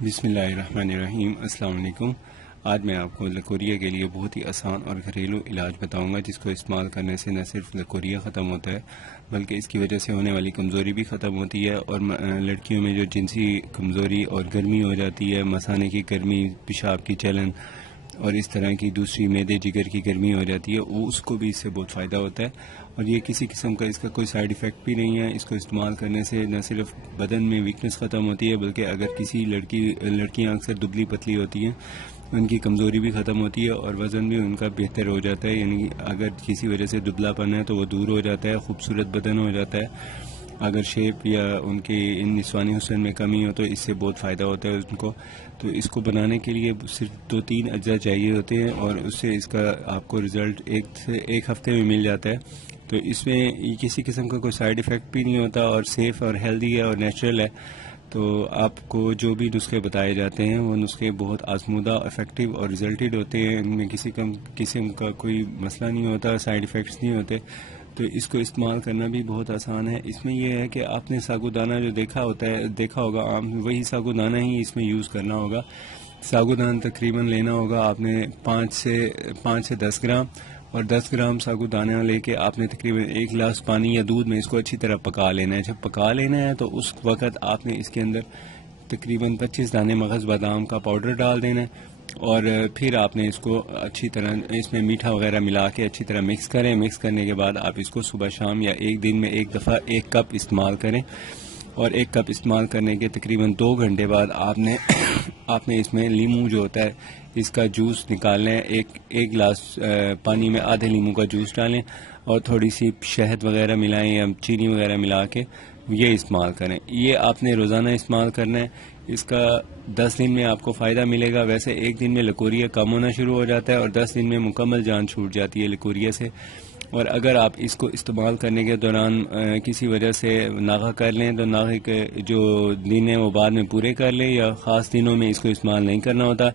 بسم اللہ الرحمن الرحیم۔ السلام علیکم۔ آج میں آپ کو لکوریا کے لیے بہت ہی آسان اور گھریلو علاج بتاؤں گا، جس کو استعمال کرنے سے نہ صرف لکوریا ختم ہوتا ہے بلکہ اس کی وجہ سے ہونے والی کمزوری بھی ختم ہوتی ہے، اور لڑکیوں میں جو جنسی کمزوری اور گرمی ہو جاتی ہے، مثانے کی گرمی، پیشاب کی چلن اور اس طرح کی دوسری معدے جگر کی گرمی ہو جاتی ہے، اس کو بھی اس سے بہت فائدہ ہوتا ہے۔ اور یہ کسی قسم کا اس کا کوئی سائیڈ ایفیکٹ بھی نہیں ہے۔ اس کو استعمال کرنے سے نہ صرف بدن میں ویکنس ختم ہوتی ہے بلکہ اگر کسی لڑکیاں اکثر دبلی پتلی ہوتی ہیں، ان کی کمزوری بھی ختم ہوتی ہے اور وزن بھی ان کا بہتر ہو جاتا ہے، یعنی اگر کسی وجہ سے دبلا پن ہے تو وہ دور ہو جاتا ہے، خوبصورت بدن ہو جاتا ہے۔ اگر شیپ یا ان کی ان نسوانی حسن میں کمی ہو تو اس سے بہت فائدہ ہوتا ہے ان کو۔ تو اس کو بنانے کے لیے صرف 2-3 اجزاء چاہیے ہوتے ہیں اور اس سے اس کا آپ کو رزلٹ ایک ہفتے میں مل جاتا ہے۔ تو اس میں کسی قسم کا کوئی سائیڈ ایفیکٹ بھی نہیں ہوتا اور سیف اور ہیلدی ہے اور نیچرل ہے۔ تو آپ کو جو بھی نسخے بتائے جاتے ہیں وہ نسخے بہت آزمودہ، افیکٹو اور ریزلٹڈ ہوتے ہیں، ان میں کسی قسم کا کوئی مسئلہ نہیں ہوتا، سائیڈ ایفیکٹس نہیں ہوتے۔ تو اس کو استعمال کرنا بھی بہت آسان ہے۔ اس میں یہ ہے کہ آپ نے ساگو دانہ جو دیکھا ہوگا عام، وہی ساگو دانہ ہی اس میں یوز کرنا ہوگا۔ ساگو دانہ تقریباً لینا ہوگا آپ نے 5 سے 10 گرام، اور 10 گرام ساگو دانہ لے کے آپ نے تقریباً 1 گلاس پانی یا دودھ میں اس کو اچھی طرح پکا لینا ہے۔ جب پکا لینا ہے تو اس وقت آپ نے اس کے اندر تقریباً 25 دانے مغز بادام کا پاؤڈر ڈال دینا ہے، اور پھر آپ نے اس کو اچھی طرح اس میں میٹھا وغیرہ ملا کے اچھی طرح مکس کریں۔ مکس کرنے کے بعد آپ اس کو صبح شام یا ایک دن میں ایک دفعہ 1 کپ استعمال کریں، اور 1 کپ استعمال کرنے کے تقریباً 2 گھنٹے بعد آپ نے اس میں لیمو جو ہوتا ہے اس کا جوس نکالنا ہے۔ ایک گلاس پانی میں آدھے لیمو کا جوس ڈالیں اور تھوڑی سی شہد وغیرہ ملائیں یا چینی وغیرہ ملا کے یہ استعمال کریں۔ یہ آپ نے روزانہ استعمال کرنا ہے۔ اس کا 10 دن میں آپ کو فائدہ ملے گا۔ ویسے 1 دن میں لکوریا کم ہونا شروع ہو جاتا ہے اور 10 دن میں مکمل جان چھوٹ جاتی ہے لکوریا سے۔ اور اگر آپ اس کو استعمال کرنے کے دوران کسی وجہ سے ناغہ کر لیں تو ناغے کے جو دن ہیں وہ بعد میں پورے کر لیں، یا خاص دنوں میں اس کو استعمال نہیں کرنا ہوتا،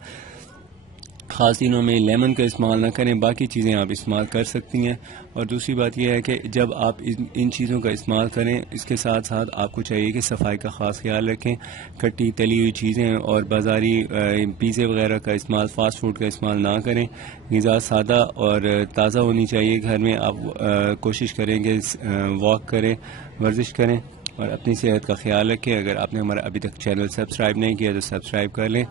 خاص دنوں میں لیمن کا استعمال نہ کریں، باقی چیزیں آپ استعمال کر سکتی ہیں۔ اور دوسری بات یہ ہے کہ جب آپ ان چیزوں کا استعمال کریں، اس کے ساتھ ساتھ آپ کو چاہیے کہ صفائی کا خاص خیال رکھیں۔ کٹی تلی ہوئی چیزیں اور بازاری پیزے وغیرہ کا استعمال، فاسٹ فوڈ کا استعمال نہ کریں۔ غذا سادہ اور تازہ ہونی چاہیے۔ گھر میں آپ کوشش کریں کہ واک کریں، ورزش کریں اور اپنی صحت کا خیال رکھیں۔ اگر آپ نے ہمارا ابھی تک چینل سبسکرائب نہیں کیا تو سبسکرائب کر لیں۔